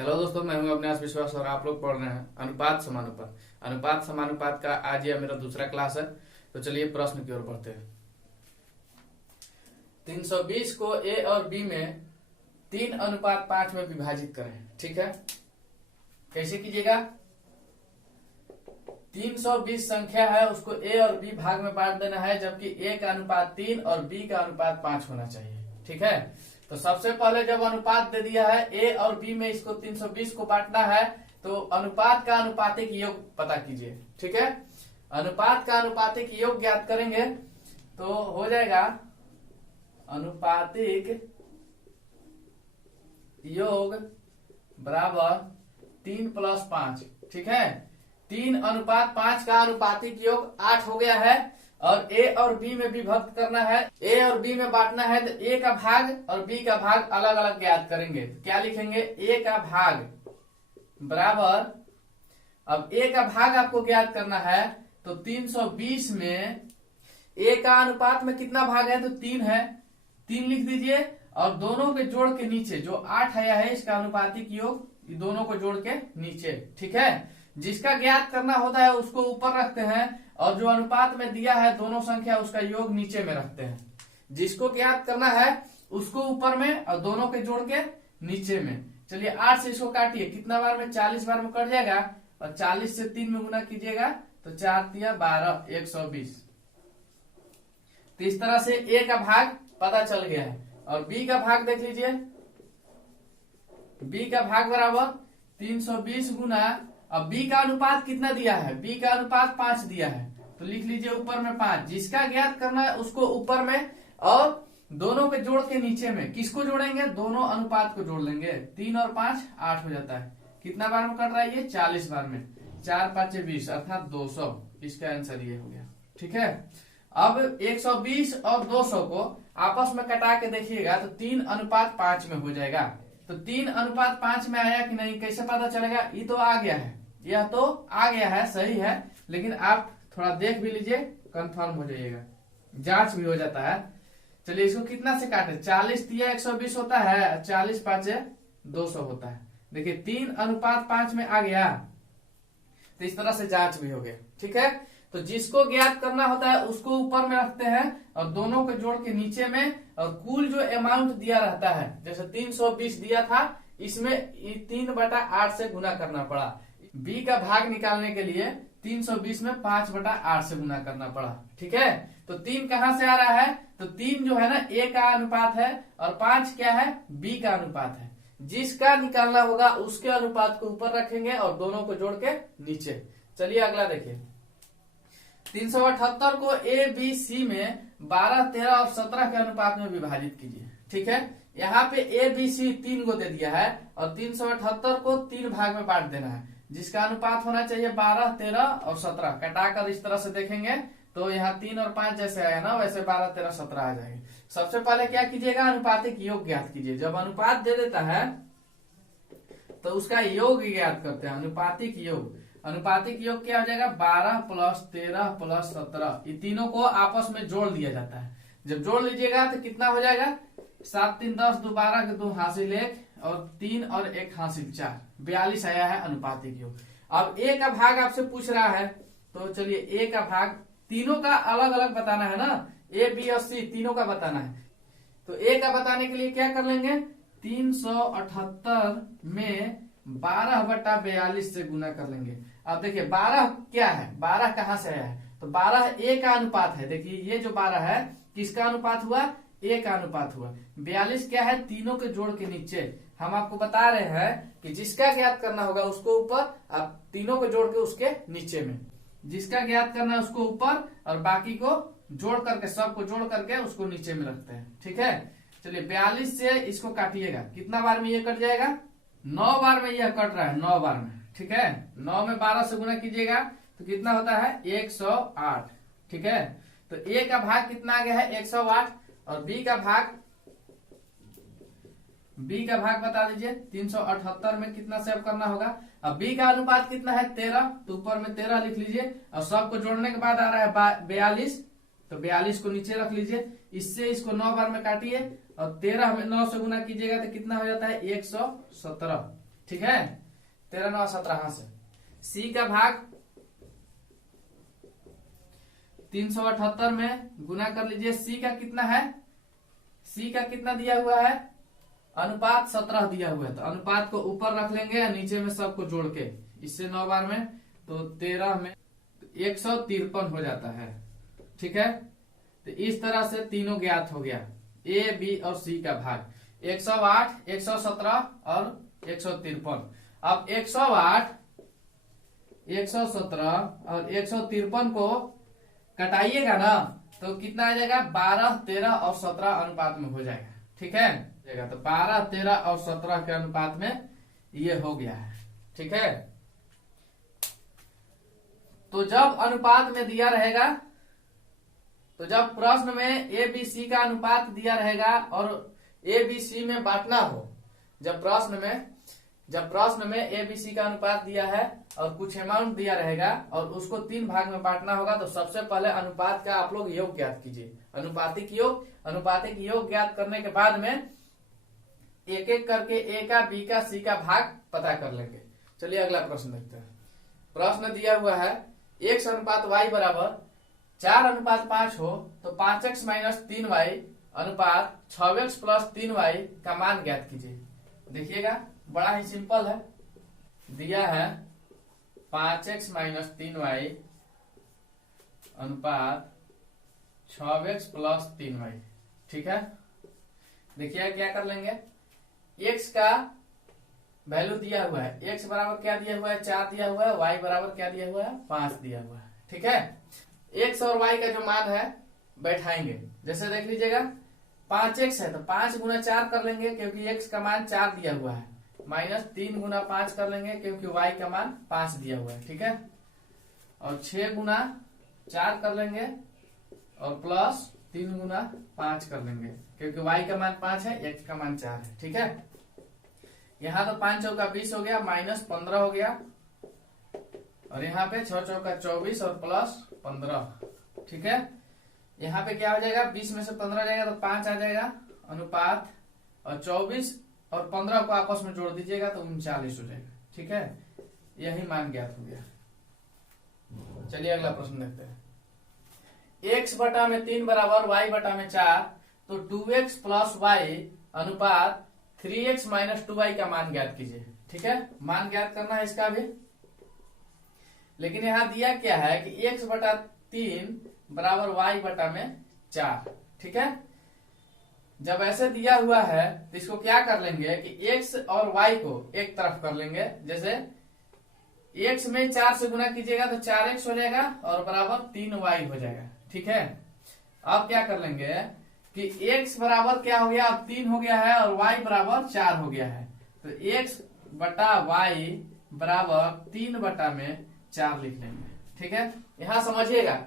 Hello दोस्तों, मैं हूं अविनाश विश्वास और आप लोग पढ़ रहे हैं अनुपात समानुपात। अनुपात समानुपात का आज यह मेरा दूसरा क्लास है। तो चलिए प्रश्न की ओर बढ़ते हैं। 320 को ए और बी में 3:5 में विभाजित करें। ठीक है, कैसे कीजिएगा? 320 संख्या है, उसको ए और बी भाग में बांट देना है, जबकि ए का अनुपात 3 और बी का अनुपात 5 होना चाहिए। ठीक है, तो सबसे पहले जब अनुपात दे दिया है ए और बी में, इसको 320 को बांटना है, तो अनुपात का अनुपातिक योग पता कीजिए। ठीक है, अनुपात का अनुपातिक योग ज्ञात करेंगे तो हो जाएगा अनुपातिक योग बराबर 3 + 5। ठीक है, 3:5 का अनुपातिक योग 8 हो गया है और ए और बी में विभक्त करना है। ए और बी में बांटना है तो ए का भाग और बी का भाग अलग अलग ज्ञात करेंगे। क्या लिखेंगे? ए का भाग बराबर, अब ए का भाग आपको ज्ञात करना है तो 320 में ए का अनुपात में कितना भाग है? तो 3 है, 3 लिख दीजिए और दोनों के जोड़ के नीचे जो 8 आया है इसका अनुपातिक योग दोनों को जोड़ के नीचे। ठीक है, जिसका ज्ञात करना होता है उसको ऊपर रखते हैं और जो अनुपात में दिया है दोनों संख्या उसका योग नीचे में रखते हैं। जिसको ज्ञात करना है उसको ऊपर में और दोनों के जोड़ के नीचे में। चलिए 8 से इसको काटिए, कितना बार में? 40 बार में कट जाएगा और 40 से 3 में गुना कीजिएगा तो 4 × 12 120। तो इस तरह से ए का भाग पता चल गया है और बी का भाग देख लीजिए। बी का भाग बराबर 320 गुना, अब बी का अनुपात कितना दिया है? बी का अनुपात 5 दिया है तो लिख लीजिए ऊपर में 5। जिसका ज्ञात करना है उसको ऊपर में और दोनों के जोड़ के नीचे में। किसको जोड़ेंगे? दोनों अनुपात को जोड़ लेंगे। 3 और 5 8 हो जाता है। कितना बार में कट रहा है ये? 40 बार में। 4 × 5 = 20 अर्थात 200। इसका आंसर ये हो गया। ठीक है, अब 120 और 200 को आपस में कटा के देखिएगा तो 3:5 में हो जाएगा। तो 3:5 में आया कि नहीं, कैसे पता चलेगा? ये तो आ गया है, यह तो आ गया है, सही है, लेकिन आप थोड़ा देख भी लीजिए, कंफर्म हो जाइएगा, जांच भी हो जाता है। चलिए इसको कितना से काटे? 40 × 120 होता है, 40 × 5 = 200 होता है। देखिए 3:5 में आ गया, तो इस तरह से जांच भी हो गया। ठीक है, तो जिसको ज्ञात करना होता है उसको ऊपर में रखते हैं और दोनों को जोड़ के नीचे में, और कुल जो अमाउंट दिया रहता है, जैसे 320 दिया था, इसमें 3/8 से गुना करना पड़ा। बी का भाग निकालने के लिए 320 में 5/8 से गुना करना पड़ा। ठीक है, तो 3 कहां से आ रहा है? तो 3 जो है ना ए का अनुपात है और 5 क्या है? बी का अनुपात है। जिसका निकालना होगा उसके अनुपात को ऊपर रखेंगे और दोनों को जोड़ के नीचे। चलिए अगला देखिए। 378 को ए बी सी में 12, 13 और 17 के अनुपात में विभाजित कीजिए। ठीक है, यहाँ पे ए बी सी 3 को दे दिया है और 378 को 3 भाग में बांट देना है, जिसका अनुपात होना चाहिए 12, 13 और 17। कटाकर इस तरह से देखेंगे तो यहाँ 3 और 5 जैसे आया ना, वैसे 12, 13, 17 आ जाएंगे। सबसे पहले क्या कीजिएगा? अनुपातिक योग ज्ञात कीजिए। जब अनुपात दे देता है तो उसका योग ज्ञात करते हैं, अनुपातिक योग। अनुपातिक योग क्या हो जाएगा? 12 + 13 + 17, ये तीनों को आपस में जोड़ दिया जाता है। जब जोड़ लीजिएगा तो कितना हो जाएगा? 7 × 3 = 10, 2 × 12 के 2 हासिल 1 और 3 और 1 हासिल 4, 42 आया है अनुपातिक योग। अब ए का भाग आपसे पूछ रहा है, तो चलिए ए का भाग तीनों का अलग अलग बताना है ना, ए बी और सी तीनों का बताना है। तो ए का बताने के लिए क्या कर लेंगे? 378 में 12/42 से गुना कर लेंगे। अब देखिए 12 क्या है? 12 कहां से आया है? तो 12 ए का अनुपात है। देखिए ये जो 12 है किसका अनुपात हुआ? ए का अनुपात हुआ। 42 क्या है? तीनों के जोड़ के नीचे। हम आपको बता रहे हैं कि जिसका ज्ञात करना होगा उसको ऊपर, अब तीनों को जोड़ के उसके नीचे में। जिसका ज्ञात करना है उसको ऊपर और बाकी को जोड़ करके, सबको जोड़ करके उसको नीचे में रखते हैं। ठीक है, चलिए 42 से इसको काटिएगा, कितना बार में ये कट जाएगा? 9 बार में यह कट रहा है, 9 बार में। ठीक है, 9 में 12 से गुना कीजिएगा तो कितना होता है? 108। ठीक है, तो ए का भाग कितना आ गया है? 108 और बी का भाग बता दीजिए। 378 में कितना सेव करना होगा? अब बी का अनुपात कितना है? 13, तो ऊपर में 13 लिख लीजिए और सबको जोड़ने के बाद आ रहा है 42, तो 42 को नीचे रख लीजिए। इससे इसको 9 बार में काटिए और 13 में 9 से गुना कीजिएगा तो कितना हो जाता है? 117। ठीक है, 13 9 17 से। सी का भाग 378 में गुना कर लीजिए। सी का कितना है, सी का कितना दिया हुआ है, अनुपात 17 दिया हुआ है, तो अनुपात को ऊपर रख लेंगे और नीचे में सबको जोड़ के, इससे 9 बार में तो 13 में 153 हो जाता है। ठीक है, तो इस तरह से तीनों ज्ञात हो गया, ए बी और सी का भाग 108, 117 और 153। अब 108, 117 और 153 को कटाइएगा ना तो कितना आ जाएगा, 12, 13 और 17 अनुपात में हो जाएगा। ठीक है, तो 12, 13 और 17 के अनुपात में ये हो गया है। ठीक है, तो जब अनुपात में दिया रहेगा, तो जब प्रश्न में ए बी सी का अनुपात दिया रहेगा और ए बी सी में बांटना हो, जब प्रश्न में ए बी सी का अनुपात दिया है और कुछ अमाउंट दिया रहेगा और उसको 3 भाग में बांटना होगा, तो सबसे पहले अनुपात का आप लोग योग ज्ञात कीजिए। अनुपातिक योग ज्ञात करने के बाद में एक एक करके ए का, बी का, सी का भाग पता कर लेंगे। चलिए अगला प्रश्न देखते हैं। प्रश्न दिया हुआ है x अनुपात y बराबर 4:5 हो तो 5x - 3y अनुपात 6x + 3y का मान ज्ञात कीजिए। देखिएगा बड़ा ही सिंपल है, दिया है 5x - 3y अनुपात 6x + 3y। ठीक है, देखिए क्या कर लेंगे, x का वैल्यू दिया हुआ है, x बराबर क्या दिया हुआ है, 4 दिया हुआ है, y बराबर क्या दिया हुआ है, 5 दिया हुआ है। ठीक है, x और y का जो मान है बैठाएंगे। जैसे देख लीजिएगा 5x है तो 5 × 4 कर लेंगे क्योंकि x का मान 4 दिया हुआ है, -3 × 5 कर लेंगे क्योंकि y का मान 5 दिया हुआ है। ठीक है, और 6 × 4 कर लेंगे और +3 × 5 कर लेंगे क्योंकि y का मान 5 है, x का मान 4 है। ठीक है, यहाँ तो 5 चौका 20 हो गया, -15 हो गया, और यहाँ पे 6 चौका 24 और +15। ठीक है, यहाँ पे क्या हो जाएगा, 20 में से 15 जाएगा तो 5 आ जाएगा अनुपात, और 24 और 15 को आपस में जोड़ दीजिएगा तो 39 हो जाएगा। ठीक है, यही मान ज्ञात हो गया। चलिए अगला प्रश्न देखते हैं। x/3 बराबर y/4 तो 2x + y अनुपात 3x - 2y का मान ज्ञात कीजिए। ठीक है, मान ज्ञात करना है इसका भी, लेकिन यहाँ दिया क्या है कि x/3 बराबर y/4। ठीक है, जब ऐसे दिया हुआ है तो इसको क्या कर लेंगे कि x और y को एक तरफ कर लेंगे। जैसे x में 4 से गुना कीजिएगा तो 4x हो जाएगा और बराबर 3y हो जाएगा। ठीक है, अब क्या कर लेंगे कि x बराबर क्या हो गया, अब 3 हो गया है और y बराबर 4 हो गया है, तो x/y बराबर 3/4 लिख लेंगे। ठीक है, यहाँ समझिएगा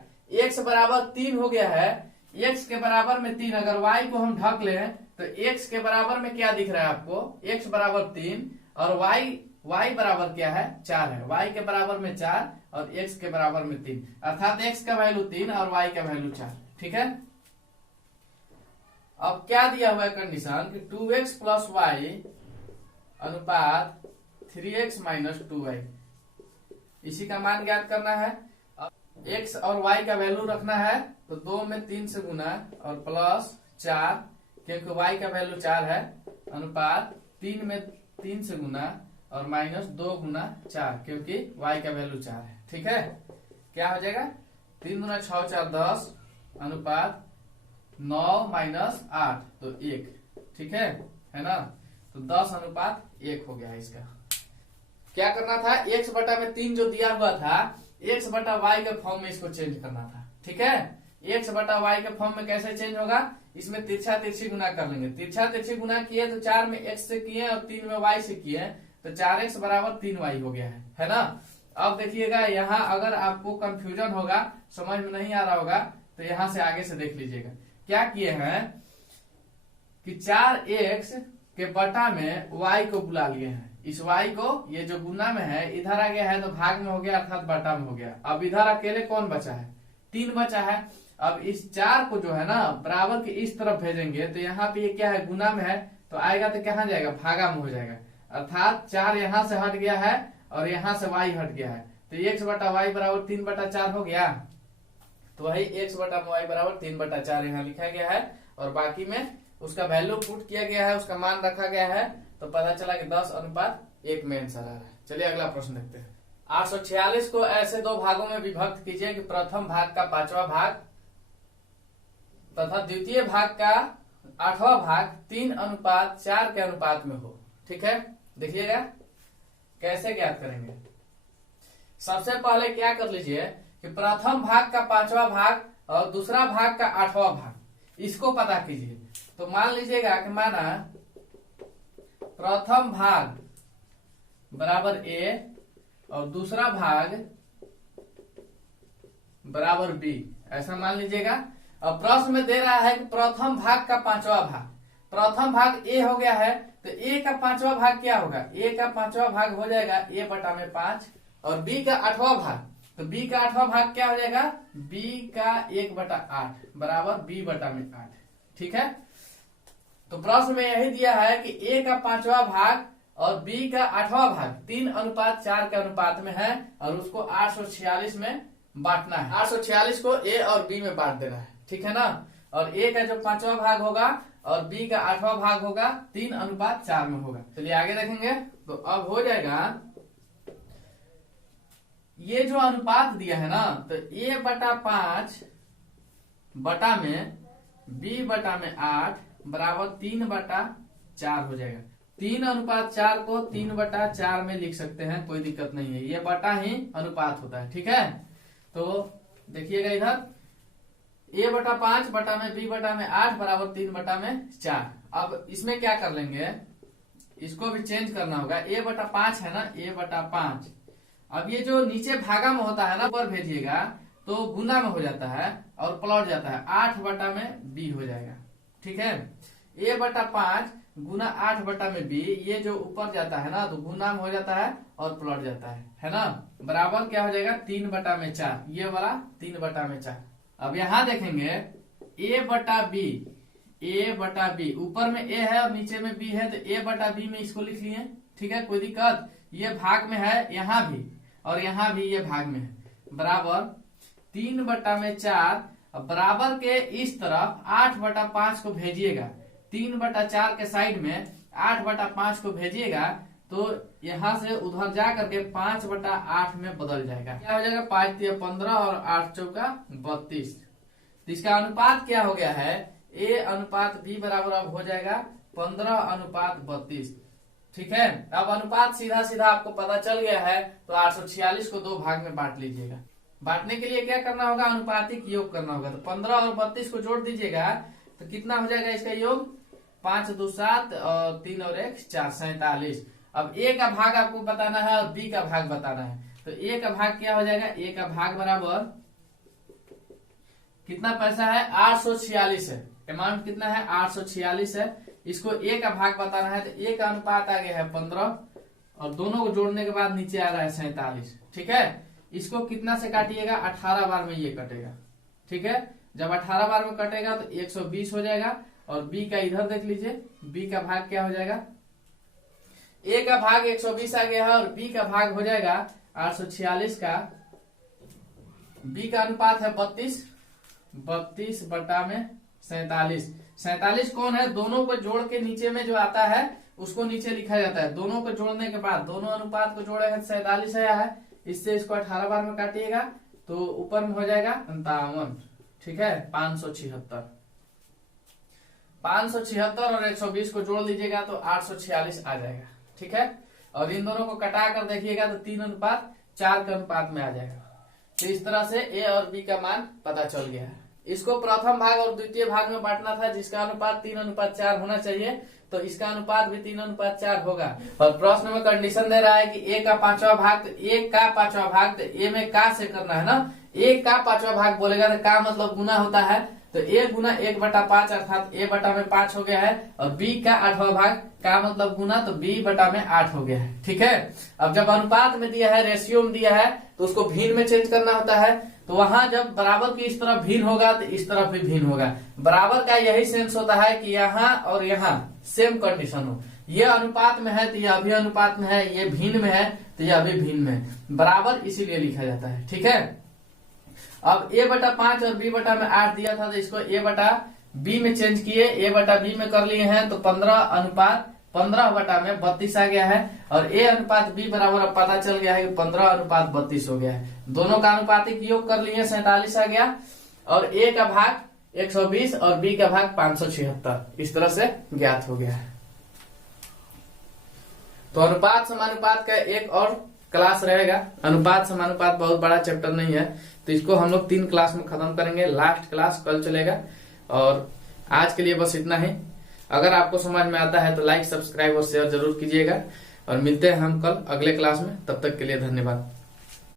x बराबर 3 हो गया है, x के बराबर में 3, अगर y को हम ढक ले तो x के बराबर में क्या दिख रहा है आपको, x बराबर 3 और y बराबर क्या है, 4 है, y के बराबर में 4 और x के बराबर में 3, अर्थात x का वैल्यू 3 और y का वैल्यू 4। ठीक है, अब क्या दिया हुआ है कंडीशन कि 2x + y अनुपात 3x - 2y, इसी का मान ज्ञात करना है। x और y का वैल्यू रखना है तो 2 में 3 से गुना और +4 क्योंकि y का वैल्यू 4 है, अनुपात 3 में 3 से गुना और -2 × 4 क्योंकि y का वैल्यू 4 है। ठीक है, क्या हो जाएगा, 3 × 6 = 4 10 अनुपात 9 - 8 तो 1। ठीक है ना, तो 10 अनुपात 1 हो गया इसका। क्या करना था, x/3 जो दिया हुआ था x/y के फॉर्म में इसको चेंज करना था। ठीक है, x/y के फॉर्म में कैसे चेंज होगा, इसमें तिरछा तिरछी गुना कर लेंगे। तिरछा तिरछी गुना किए तो 4 में x से किए और 3 में y से किए तो 4x बराबर 3y हो गया है ना। अब देखिएगा यहाँ अगर आपको कंफ्यूजन होगा, समझ में नहीं आ रहा होगा तो यहाँ से आगे से देख लीजिएगा। क्या किए हैं कि 4x के बटा में y को बुला लिए हैं, इस y को ये जो गुना में है इधर आ गया है तो भाग में हो गया अर्थात बटा में हो गया। अब इधर अकेले कौन बचा है, 3 बचा है। अब इस 4 को जो है ना बराबर के इस तरफ भेजेंगे तो यहाँ पे ये क्या है, गुना में है तो आएगा तो कहाँ जाएगा, भागा में हो जाएगा, अर्थात 4 यहाँ से हट गया है और यहाँ से y हट गया है, तो x बटा वाई बराबर 3/4 हो गया। तो वही x बटा वाई बराबर 3/4 यहाँ लिखा गया है और बाकी में उसका वैल्यू पुट किया गया है, उसका मान रखा गया है, तो पता चला कि 10:1 में आंसर आ रहा है। चलिए अगला प्रश्न देखते हैं। 846 को ऐसे दो भागों में विभक्त कीजिए कि प्रथम भाग का 5वां भाग तथा द्वितीय भाग का 8वां भाग 3:4 के अनुपात में हो। ठीक है, देखिएगा कैसे ज्ञात करेंगे। सबसे पहले क्या कर लीजिए कि प्रथम भाग का 5वां भाग और दूसरा भाग का 8वां भाग, इसको पता कीजिए। तो मान लीजिएगा कि माना प्रथम भाग बराबर a और दूसरा भाग बराबर b, ऐसा मान लीजिएगा। अब प्रश्न में दे रहा है कि प्रथम भाग का 5वां भाग, प्रथम भाग a हो गया है, तो a का 5वां भाग क्या होगा, a का 5वां भाग हो जाएगा a बटा में 5 और b का 8वां भाग, तो b का 8वां भाग क्या हो जाएगा, b का 1/8 बराबर b बटा में 8। ठीक है, तो प्रश्न में यही दिया है कि a का 5वां भाग और b का 8वां भाग 3:4 के अनुपात में है और उसको 846 में बांटना है। 846 को a और b में बांट देना है। ठीक है ना, और a का जो 5वां भाग होगा और b का 8वां भाग होगा 3:4 में होगा। चलिए आगे देखेंगे। तो अब हो जाएगा, ये जो अनुपात दिया है ना, तो a/5 बटा में b बटा में 8 बराबर 3/4 हो जाएगा। 3:4 को 3/4 में लिख सकते हैं, कोई दिक्कत नहीं है, ये बटा ही अनुपात होता है। ठीक है, तो देखिएगा इधर a/5 बटा में b बटा में 8 बराबर 3/4। अब इसमें क्या कर लेंगे, इसको भी चेंज करना होगा। a/5 है ना, a/5। अब ये जो नीचे भागा में होता है ना, ऊपर भेजिएगा तो गुना में हो जाता है और पलट जाता है, 8 बटा में b हो जाएगा। ठीक है, a/5 गुना 8 बटा में b, ये जो ऊपर जाता है ना तो गुना में हो जाता है और पलट जाता है ना, बराबर क्या हो जाएगा 3/4, ये वाला 3/4। अब यहाँ देखेंगे a/b, ऊपर में a है और नीचे में b है, तो a/b में इसको लिख लिए। ठीक है, कोई दिक्कत, ये भाग में है यहाँ भी और यहाँ भी ये भाग में है, बराबर 3/4। बराबर के इस तरफ 8/5 को भेजिएगा, 3/4 के साइड में 8/5 को भेजिएगा तो यहाँ से उधर जा करके 5/8 में बदल जाएगा। क्या हो जाएगा, 5 × 15 और 8 × 4 = 32। तो इसका अनुपात क्या हो गया है, a/b बराबर अब हो जाएगा 15:32। ठीक है, अब अनुपात सीधा सीधा आपको पता चल गया है, तो 846 को 2 भाग में बांट लीजिएगा। बांटने के लिए क्या करना होगा, अनुपातिक योग करना होगा। तो 15 और 32 को जोड़ दीजिएगा तो कितना हो जाएगा इसका योग, 5 × 2 = 7 और 3 और 1 = 4, 47। अब a का भाग आपको बताना है और b का भाग बताना है। तो a का भाग क्या हो जाएगा, a का भाग बराबर कितना पैसा है, 846 है, अमाउंट कितना है 846 है। इसको a का भाग बताना है, तो a का अनुपात आ गया है 15 और दोनों को जोड़ने के बाद नीचे आ रहा है 47। ठीक है, इसको कितना से काटिएगा, 18 बार में ये कटेगा। ठीक है, जब 18 बार में कटेगा तो 120 हो जाएगा। और b का इधर देख लीजिए, b का भाग क्या हो जाएगा, a का भाग 120 आ गया है और b का भाग हो जाएगा 846 का, b का अनुपात है 32 बटा में 47। 47 कौन है, दोनों को जोड़ के नीचे में जो आता है उसको नीचे लिखा जाता है। दोनों को जोड़ने के बाद दोनों अनुपात को जोड़े हैं 47 आया है, इससे इसको 18 बार में काटिएगा तो ऊपर में हो जाएगा 57। ठीक है, 576 और 120 को जोड़ लीजिएगा तो 846 आ जाएगा। ठीक है, और इन दोनों को कटा कर देखिएगा तो 3:4 के अनुपात में आ जाएगा। तो इस तरह से a और b का मान पता चल गया है। इसको प्रथम भाग और द्वितीय भाग में बांटना था, जिसका अनुपात 3:4 होना चाहिए, तो इसका अनुपात भी 3:4 होगा। और प्रश्न में कंडीशन दे रहा है कि a का 5वां भाग, तो a का 5वां भाग, तो a में का से करना है ना, a का 5वां भाग बोलेगा तो का मतलब गुना होता है, तो a गुना 1/5 अर्थात a बटा में 5 हो गया है। और b का 8वां भाग का मतलब गुना, तो b बटा में 8 हो गया है। ठीक है, अब जब अनुपात में दिया है, रेशियो में दिया है, तो उसको भिन्न में चेंज करना होता है। तो वहां जब बराबर की इस तरफ भिन्न होगा तो इस तरफ भी भिन्न होगा। बराबर का यही सेंस होता है कि यहाँ और यहाँ सेम कंडीशन हो। ये अनुपात में है तो ये अभी अनुपात में है, ये भिन्न में है तो ये अभी भिन्न में है, बराबर इसीलिए लिखा जाता है। ठीक है, अब a बटा 5 और b बटा में 8 दिया था तो इसको a बटा b में चेंज किए, a बटा b में कर लिए हैं तो 15 अनुपात 15 बटा में 32 आ गया है, और a अनुपात b बराबर अब पता चल गया है कि 15 अनुपात 32 हो गया है। दोनों का अनुपातिक योग कर लिए 47 आ गया, और a का भाग 120 और b का भाग 576 इस तरह से ज्ञात हो गया है। तो अनुपात समानुपात का एक और क्लास रहेगा। अनुपात समानुपात बहुत बड़ा चैप्टर नहीं है, तो इसको हम लोग 3 क्लास में खत्म करेंगे, लास्ट क्लास कल चलेगा। और आज के लिए बस इतना ही। अगर आपको समझ में आता है तो लाइक, सब्सक्राइब और शेयर जरूर कीजिएगा, और मिलते हैं हम कल अगले क्लास में। तब तक के लिए धन्यवाद।